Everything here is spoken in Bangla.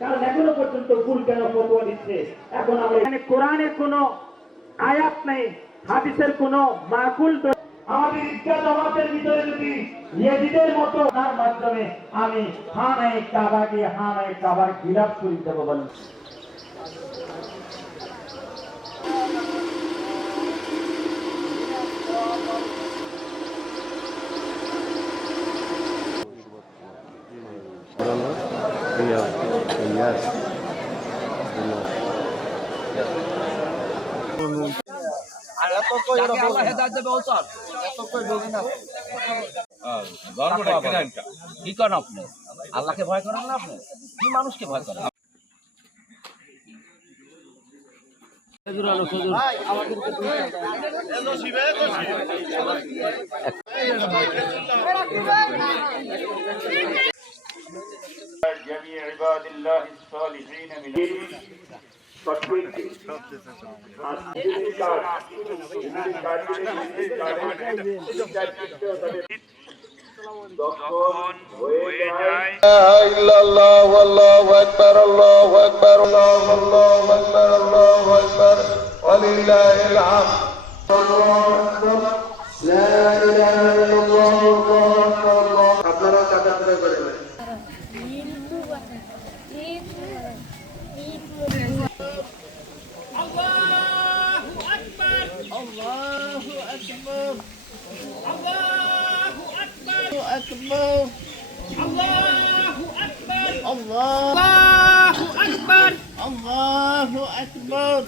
কারণ এখনো পর্যন্ত ভুল কেন ফতোয়া দিচ্ছে। এখন আমরা এখানে কোরআনের কোনো আয়াত নেই, হাদিসের কোনো মাকুল। আমাদের ঈদগাহ জামাতের ভিতরে যদি ইয়েজিদের মতো তার মাধ্যমে আমি খানায়ে কাবার খিলাফ করে দেব বলেন। কি করেন আপনি? আল্লাহকে ভয় করেন না? আপনি কি মানুষকে ভয় করেন? আপনারা কাতারে করেন। الله أكبر